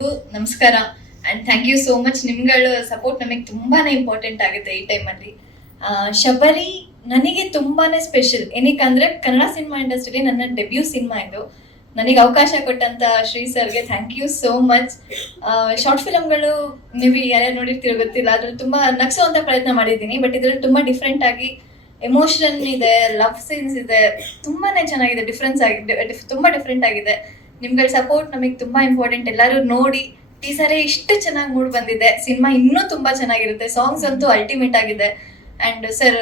ನಮಸ್ಕಾರ and thank you so much. ನಿಮ್ಗಳ support ನಮಗೆ ತುಂಬಾನೇ ಇಂಪಾರ್ಟೆಂಟ್ ಆಗುತ್ತೆ ಈ ಟೈಮಲ್ಲಿ. ಶಬರಿ ನನಗೆ ತುಂಬಾನೇ ಸ್ಪೆಷಲ್. ಏನಕ್ಕಂದ್ರೆ ಕನ್ನಡ ಸಿನಿಮಾ ಇಂಡಸ್ಟ್ರಿಲಿ ನನ್ನ ಡೆಬ್ಯೂ ಸಿನಿಮಾ ಇದು. ನನಗೆ ಅವಕಾಶ ಕೊಟ್ಟಂತ ಶ್ರೀ ಸರ್ಗೆ thank you so much. Short ಫಿಲಮ್ಗಳು ನೀವು ಯಾರ್ಯಾರು ನೋಡಿರ್ತೀರೋ ಗೊತ್ತಿಲ್ಲ, ಅದ್ರಲ್ಲಿ ತುಂಬಾ ನಗ್ಸುವಂತ ಪ್ರಯತ್ನ ಮಾಡಿದ್ದೀನಿ. ಬಟ್ ಇದ್ರಲ್ಲಿ ತುಂಬಾ ಡಿಫ್ರೆಂಟ್ ಆಗಿ ಎಮೋಷನ್ ಇದೆ, ಲವ್ ಸೀನ್ಸ್ ಇದೆ, ತುಂಬಾನೇ ಚೆನ್ನಾಗಿದೆ, ಡಿಫ್ರೆನ್ಸ್ ಆಗಿದೆ, ತುಂಬಾ ಡಿಫ್ರೆಂಟ್ ಆಗಿದೆ. ನಿಮ್ಗಳ ಸಪೋರ್ಟ್ ನಮಗೆ ತುಂಬಾ ಇಂಪಾರ್ಟೆಂಟ್. ಎಲ್ಲರೂ ನೋಡಿ ಟೀಸರೇ ಇಷ್ಟು ಚೆನ್ನಾಗಿ ಮೂಡ್ ಬಂದಿದೆ, ಸಿನಿಮಾ ಇನ್ನೂ ತುಂಬಾ ಚೆನ್ನಾಗಿರುತ್ತೆ. ಸಾಂಗ್ಸ್ ಅಂತೂ ಅಲ್ಟಿಮೇಟ್ ಆಗಿದೆ. And sir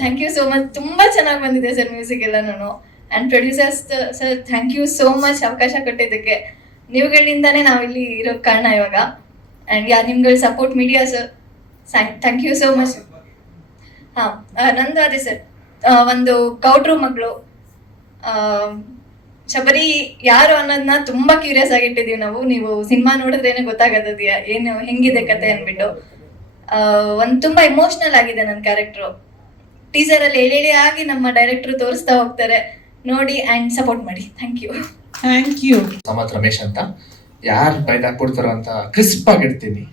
thank you so much, ತುಂಬಾ ಚೆನ್ನಾಗಿ ಬಂದಿದೆ ಸರ್ ಮ್ಯೂಸಿಕ್ ಎಲ್ಲನೂ. And producers sir thank you so much ಅವಕಾಶ ಕೊಟ್ಟಿದ್ದಕ್ಕೆ. ನೀವುಗಳಿಂದಾನೇ ನಾವಿಲ್ಲಿ ಇರೋ ಕಾರಣ ಇವಾಗ. ಅಂಡ್ ನಿಮ್ಗಳ support media sir, thank you so much. ನಂದು ಅದೇ ಸರ್, ಒಂದು ಗೌಡ್ರು ಮಗಳು ಶಬರಿ ಯಾರು ಅನ್ನೋದನ್ನ ತುಂಬಾ ಕ್ಯೂರಿಯಸ್ ಆಗಿಟ್ಟಿದೀವಿ ನಾವು. ನೀವು ಸಿನಿಮಾ ನೋಡಿದ್ರೇನೆ ಗೊತ್ತಾಗತ್ತದ ಏನು ಹೆಂಗಿದೆ ಕತೆ ಅನ್ಬಿಟ್ಟು. ಒಂದ್ ತುಂಬಾ ಎಮೋಷನಲ್ ಆಗಿದೆ ನನ್ನ ಕ್ಯಾರೆಕ್ಟರ್. ಟೀಸರ್ ಅಲ್ಲಿ ಎಳಿ ಆಗಿ ನಮ್ಮ ಡೈರೆಕ್ಟರ್ ತೋರಿಸ್ತಾ ಹೋಗ್ತಾರೆ, ನೋಡಿ ಅಂಡ್ ಸಪೋರ್ಟ್ ಮಾಡಿ. Thank you. ಸಮತ್ ರಮೇಶ್ ಅಂತ. ಯಾರು ಬೈದಾಕ್ಬಿಡ್ತಾರೋ ಅಂತ ಕ್ರಿಸ್ಪ್ ಆಗಿರ್ತೀನಿ.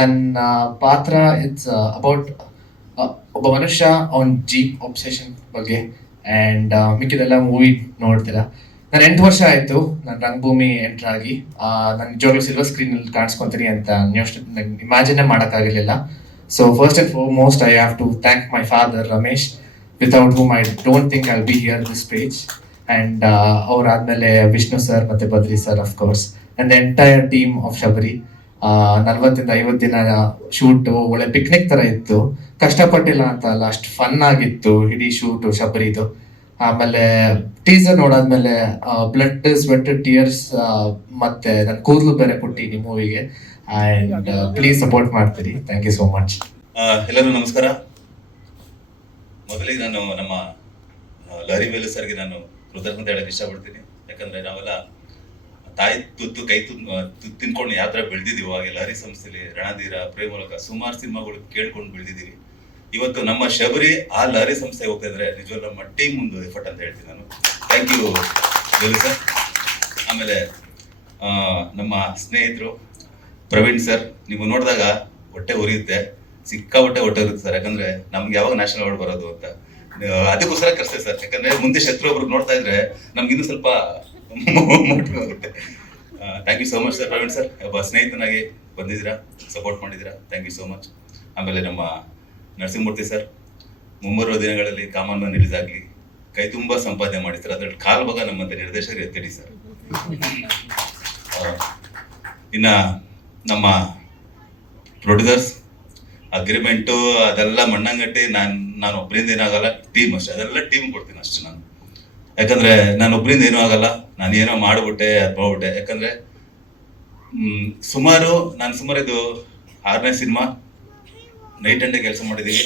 ನನ್ನ ಪಾತ್ರ ಇಟ್ಸ್ ಅಬೌಟ್ ಒಬ್ಬ ಮನುಷ್ಯ ಅವನ್ ಜೀಪ್ ಒಬ್ಸೆಷನ್ ಬಗ್ಗೆ. ಆ್ಯಂಡ್ ಮಿಕ್ಕಿದೆಲ್ಲ ಮೂವಿ ನೋಡ್ತೀರಾ. ನಾನು 8 ವರ್ಷ ಆಯಿತು ನಾನು ರಂಗಭೂಮಿ ಎಂಟರ್ ಆಗಿ. ನಾನು ನಿಜವಾಗ್ಲೂ ಸಿಲ್ವರ್ ಸ್ಕ್ರೀನಲ್ಲಿ ಕಾಣಿಸ್ಕೊತೀನಿ ಅಂತ ಇಮ್ಯಾಜಿನೇ ಮಾಡೋಕ್ಕಾಗಿರಲಿಲ್ಲ. So first and foremost I have to thank my father Ramesh, without whom I don't think I will be here this page. And ಅವರಾದ್ಮೇಲೆ ವಿಷ್ಣು ಸರ್ ಮತ್ತು Badri sir of course, and the entire team of Shabari. 40-50 ದಿನ shoot ಒಳ್ಳೆ picnic ತರ ಇತ್ತು. ಕಷ್ಟಪಟ್ಟಿಲ್ಲ ಅಂತ ಅಲ್ಲ, ಅಷ್ಟು fun ಆಗಿತ್ತು ಇಡೀ ಶೂಟು ಶಬರಿದು. ಆಮೇಲೆ ಟೀಸರ್ ನೋಡಾದ್ಮೇಲೆ ಬ್ಲಡ್ ಸ್ವೆಟ್ ಟಿಯರ್ಸ್ ಮತ್ತೆ ನನ್ನ ಕೂದಲು ಬೇರೆ ಕೊಟ್ಟಿನಿ ಮೂವಿಗೆ. ಅಂಡ್ ಪ್ಲೀಸ್ ಸಪೋರ್ಟ್ ಮಾಡ್ತೀರಿ. Thank you so much. ಎಲ್ಲರೂ ನಮಸ್ಕಾರ. ಮೊದಲಿಗೆ ನಾನು ನಮ್ಮ ಲಾರಿ ವೇಲು ಸರ್ಗೆ ನಾನು ಕೃತಜ್ಞತೆ ಹೇಳಕ್ಕೆ ಇಷ್ಟಪಡ್ತೀನಿ. ಯಾಕಂದ್ರೆ ನಾವೆಲ್ಲ ತಾಯಿ ತುತ್ತು ಕೈ ತುತ್ತು ತಿನ್ಕೊಂಡು ಯಾವ ಥರ ಬೆಳೆದಿದ್ದೀವಿ. ಹಾಗೆ ಲಾರಿ ಸಂಸ್ಥೆಯಲ್ಲಿ ರಣಧೀರ ಪ್ರೇಮಲಕ ಸುಮಾರು ಸಿನಿಮಾಗಳು ಕೇಳ್ಕೊಂಡು ಬೆಳೆದಿದ್ದೀವಿ. ಇವತ್ತು ನಮ್ಮ ಶಬರಿ ಆ ಲಾರಿ ಸಂಸ್ಥೆಗೆ ಹೋಗ್ತಾ ಇದ್ರೆ ನಿಜವಾಗ್ಲೂ ನಮ್ಮ ಟೀಮ್ ಮುಂದೆ ಎಫರ್ಟ್ ಅಂತ ಹೇಳ್ತೀನಿ ನಾನು. Thank you Velu sir. ಆಮೇಲೆ ನಮ್ಮ ಸ್ನೇಹಿತರು ಪ್ರವೀಣ್ ಸರ್, ನೀವು ನೋಡಿದಾಗ ಹೊಟ್ಟೆ ಉರಿಯುತ್ತೆ, ಸಿಕ್ಕಾಪಟ್ಟೆ ಹೊಟ್ಟೆ ಉರಿಯುತ್ತೆ ಸರ್. ಯಾಕಂದ್ರೆ ನಮ್ಗೆ ಯಾವಾಗ ನ್ಯಾಷನಲ್ ಅವಾರ್ಡ್ ಬರೋದು ಅಂತ ಅದಕ್ಕೋಸ್ಕರ ಕರ್ಸ್ತೇವೆ ಸರ್. ಯಾಕಂದ್ರೆ ಮುಂದೆ ಶತ್ರು ಒಬ್ರು ನೋಡ್ತಾ ಇದ್ರೆ ನಮ್ಗೆ ಇನ್ನೂ ಸ್ವಲ್ಪ ಮೋಟಿವ್ ಆಗುತ್ತೆ. Thank you so much sir. Praveen sir ಒಬ್ಬ ಸ್ನೇಹಿತನಾಗಿ ಬಂದಿದ್ದೀರಾ, ಸಪೋರ್ಟ್ ಮಾಡಿದ್ದೀರಾ, ಥ್ಯಾಂಕ್ ಯು ಸೋ ಮಚ್. ಆಮೇಲೆ ನಮ್ಮ ನರಸಿಂಹಮೂರ್ತಿ ಸರ್, ಮುಂಬರುವ ದಿನಗಳಲ್ಲಿ ಕಾಮನ್ ಮ್ಯಾನ್ ರಿಲೀಸ್ ಆಗಲಿ, ಕೈ ತುಂಬ ಸಂಪಾದನೆ ಮಾಡಿದ್ದಾರೆ. ಅದ್ರಲ್ಲಿ ಕಾಲು ಭಾಗ ನಮ್ಮಂತ ನಿರ್ದೇಶಕರು ಎತ್ತಿಡಿ ಸರ್. ಇನ್ನು ನಮ್ಮ ಪ್ರೊಡ್ಯೂಸರ್ಸ್ ಅಗ್ರಿಮೆಂಟು ಅದೆಲ್ಲ ಮಣ್ಣಂಗಟ್ಟಿ ನಾನು ಒಬ್ಬರಿಂದ ಏನಾಗಲ್ಲ, ಟೀಮ್ ಅಷ್ಟೇ, ಅದೆಲ್ಲ ಟೀಮ್ ಕೊಡ್ತೀನಿ ಅಷ್ಟೇ ನಾನು. ಯಾಕಂದ್ರೆ ನಾನು ಒಬ್ಬರಿಂದ ಏನೂ ಆಗಲ್ಲ, ನಾನು ಏನೋ ಮಾಡ್ಬಿಟ್ಟೆ ಅದು ಮಾಡ್ಬಿಟ್ಟೆ. ಯಾಕಂದ್ರೆ ಸುಮಾರು ಇದು 6ನೇ ಸಿನಿಮಾ, ನೈಟ್ ಅಂಡ್ ಡೇ ಕೆಲಸ ಮಾಡಿದ್ದೀವಿ.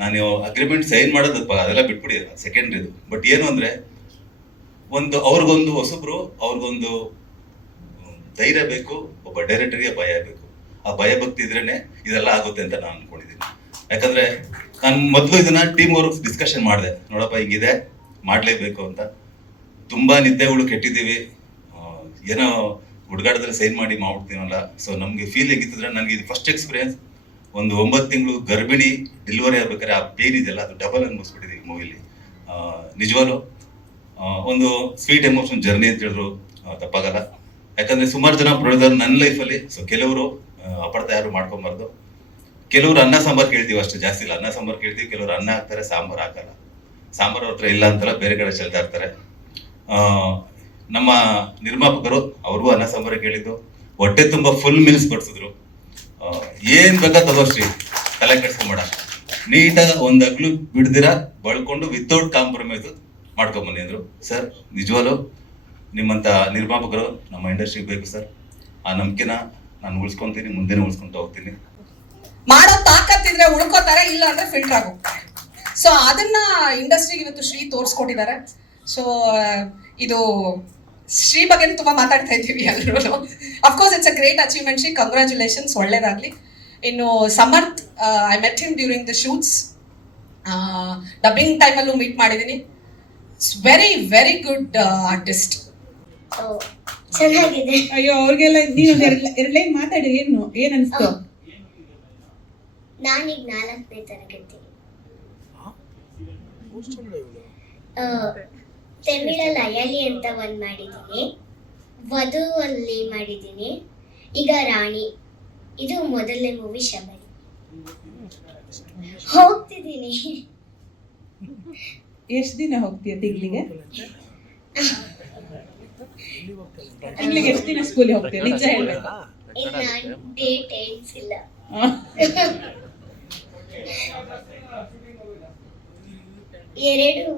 ನಾನು ಅಗ್ರಿಮೆಂಟ್ ಸೈನ್ ಮಾಡೋದು ಅದೆಲ್ಲ ಬಿಟ್ಬಿಡಿ, ಸೆಕೆಂಡ್ರಿದು. ಬಟ್ ಏನು ಅಂದ್ರೆ ಅವ್ರಿಗೊಂದು ಹೊಸಬ್ರು, ಅವ್ರಿಗೊಂದು ಧೈರ್ಯ ಬೇಕು, ಒಬ್ಬ ಡೈರೆಕ್ಟರ್ಗೆ ಭಯ ಬೇಕು. ಆ ಭಯ ಭಕ್ತಿ ಇದ್ರೇನೆ ಇದೆಲ್ಲ ಆಗುತ್ತೆ ಅಂತ ನಾನು ಅನ್ಕೊಂಡಿದ್ದೀನಿ. ಯಾಕಂದ್ರೆ ನಾನು ಮೊದಲು ಇದನ್ನ ಟೀಮ್ ವರ್ಕ್ ಡಿಸ್ಕಷನ್ ಮಾಡಿದೆ, ನೋಡಪ್ಪ ಹಿಂಗಿದೆ ಮಾಡಲೇಬೇಕು ಅಂತ. ತುಂಬಾ ನಿದ್ದೆಗಳು ಕೆಟ್ಟಿದ್ದೀವಿ, ಏನೋ ಹುಡುಗಾಟದಲ್ಲಿ ಸೈನ್ ಮಾಡಿ ಮಾಡ್ಬಿಡ್ತೀನಲ್ಲ. ಸೊ ನಮಗೆ ಫೀಲ್ ಹೇಗಿತ್ತಂದ್ರೆ, ನನಗೆ ಇದು ಫಸ್ಟ್ ಎಕ್ಸ್ಪೀರಿಯನ್ಸ್. ಒಂದು 9 ತಿಂಗಳು ಗರ್ಭಿಣಿ ಡೆಲಿವರಿ ಆಗ್ಬೇಕಾದ್ರೆ ಆ ಪೇನ್ ಇದೆಯಲ್ಲ, ಅದು ಡಬಲ್ ಅನ್ಭವಿಸ್ಬಿಟ್ಟಿದ್ದೀವಿ ಮೂವಿಲಿ. ನಿಜವಾಗ್ಲು ಒಂದು ಸ್ವೀಟ್ ಎಮೋಷನ್ ಜರ್ನಿ ಅಂತ ಹೇಳಿದ್ರು ತಪ್ಪಾಗಲ್ಲ. ಯಾಕಂದ್ರೆ ಸುಮಾರು ಜನ ಪ್ರೊಡ್ಯೂಸರ್ ನನ್ನ ಲೈಫಲ್ಲಿ, ಸೊ ಕೆಲವರು ಅಪಾರ್ಥ ಯಾರು ಮಾಡ್ಕೊಂಬಾರ್ದು. ಕೆಲವರು ಅನ್ನ ಸಾಂಬಾರು ಕೇಳ್ತೀವಿ ಅಷ್ಟು, ಜಾಸ್ತಿ ಇಲ್ಲ. ಅನ್ನ ಸಾಂಬಾರು ಕೇಳ್ತೀವಿ, ಕೆಲವರು ಅನ್ನ ಹಾಕ್ತಾರೆ, ಸಾಂಬಾರು ಹಾಕಲ್ಲ. ಸಾಂಬಾರು ಅವ್ರ ಹತ್ರ ಇಲ್ಲ ಅಂತಲ್ಲ, ಬೇರೆ ಕಡೆ ಚೆಲ್ತಾ ಇರ್ತಾರೆ. ನಮ್ಮ ನಿರ್ಮಾಪಕರು ಅವ್ರಿಗೂ ಅನ್ನ ಸಾಂಬಾರು ಕೇಳಿದ್ದು, ಹೊಟ್ಟೆ ತುಂಬ ಫುಲ್ ಮೀಲ್ಸ್ ಬಡಿಸಿದ್ರು. ಏನ್ ಬೇಕಾ ತಗೋಶ್ರೀ, ತಲೆ ಕೆಡ್ಸ್ಕೊಂಬೇಡ, ನೀಟಾಗಿ ಒಂದು ಅಗ್ಲು ಬಿಡ್ದಿರ ಬಳ್ಕೊಂಡು ವಿತೌಟ್ ಕಾಂಪ್ರಮೈಸ್ ಮಾಡ್ಕೊಂಬನ್ನಿ ಅಂದ್ರು. ಸರ್ ನಿಜವಾಗ್ಲೂ ನಿಮ್ಮಂತ ನಿರ್ಮಾಪಕರು ನಮ್ಮ ಇಂಡಸ್ಟ್ರಿಗೆ ಬೇಕು ಸರ್. ಆ ನಂಬಿಕೆನ ನಾನು ಉಳಿಸ್ಕೊಂತೀನಿ, ಮುಂದೆನೇ ಉಳಿಸ್ಕೊಂತ ಹೋಗ್ತೀನಿ. ಮಾಡೋ ತಾಕತ್ತಿದ್ರೆ ಉಳ್ಕೋತಾರೆ, ಇಲ್ಲ ಅಂದ್ರೆ ಫಿಲ್ಟರ್ ಆಗೋಗ್ತಾರೆ. ಸೊ ಅದನ್ನ ಇಂಡಸ್ಟ್ರಿಗೆ ಇವತ್ತು ಶ್ರೀ ತೋರಿಸ್ಕೊಟ್ಟಿದ್ದಾರೆ. ಸೊ ಇದು ಶ್ರೀ ಬಗ್ಗೆ ತುಂಬಾ ಮಾತಾಡ್ತಾ ಇದ್ದೀವಿ ಎಲ್ಲರೂ. Of course it's a great achievement Shri, congratulations, ಒಳ್ಳೇದಾಗ್ಲಿ. ಇನ್ನು Samarth, I met him during the shoots, dubbing ಟೈಮಲ್ಲೂ ಮೀಟ್ ಮಾಡಿದ್ದೀನಿ. Very very good artist. ಚೆನ್ನಾಗಿದೆ. ಅಯ್ಯೋ ಅವ್ರಿಗೆಲ್ಲ ನೀನು ಎರಡು ಲೈನ್ ಮಾತಾಡಿ. ಏನ್ ಅನ್ಸ್ತು? ನಾನೀಗ 4ನೇ ತರಗತಿ. ತಮಿಳಲ್ಲಿ ಅಯಲಿ ಅಂತ ಒಂದ್ ಮಾಡಿದೀನಿ, ವಧು ಅಲ್ಲಿ ಮಾಡಿದೀನಿ, ಈಗ ರಾಣಿ. ಇದು ಮೊದಲನೇ ಮೂವಿ ಶಬರಿ. ಹೋಗ್ತಿದ್ದೀನಿ. ಎಷ್ಟ್ ದಿನ ಹೋಗ್ತೀಯ ತಿಂಗ್ಳಿಗೆ? ತಿಂಗ್ಳಿಗೆ ಎಷ್ಟ್ ದಿನ ಸ್ಕೂಲಿಗೆ ಹೋಗ್ತೀಯ? ನಿಜ ಹೇಳ್ಬೇಕು. ಇನ್ನು ಡೇಟ್ ಎಣಿಸಿಲ್ಲ. ಎರಡು